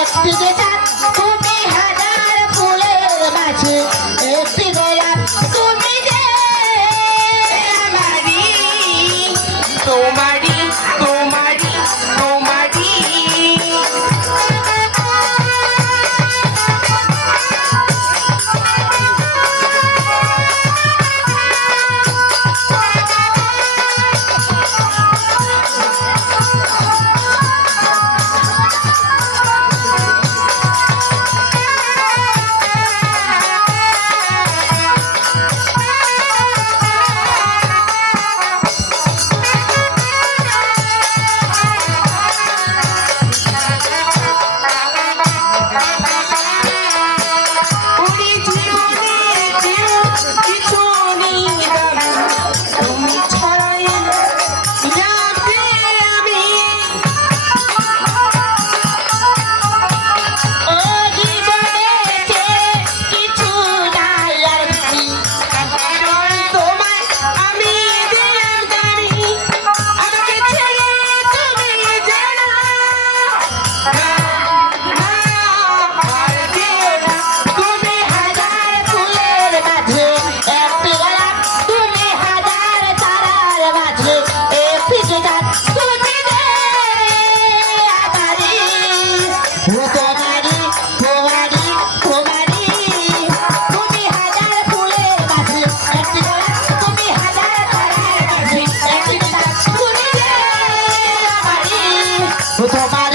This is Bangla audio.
একটি যে চাঁদ তুমি হাজার ফুলের মাঝে একটি গোলাপ তুমি যে আমারি তোমারি তোমারি তোমারি ওরে জীবনে কেউ কিছু নেই দামি, তুমি ছাড়াই যাবে আমি। ও জীবনেতে কিছু নাই আর কি কারণ তোমায় আমি দিলাম দামি, আমাকে ছেড়ে তুমি যেও না। আর যেও না। তুমি হাজার ফুলের মাঝে একটি গোলাপ তুমি হাজার তারার মাঝে একটি যে চাঁদ তুমি যে আমারি ও তোমারি তোমারি তোমারি তুমি হাজার ফুলের মাঝে একটি গোলাপ তুমি হাজার তারার মাঝে একটি যে চাঁদ তুমি যে আমারি ও তোমারি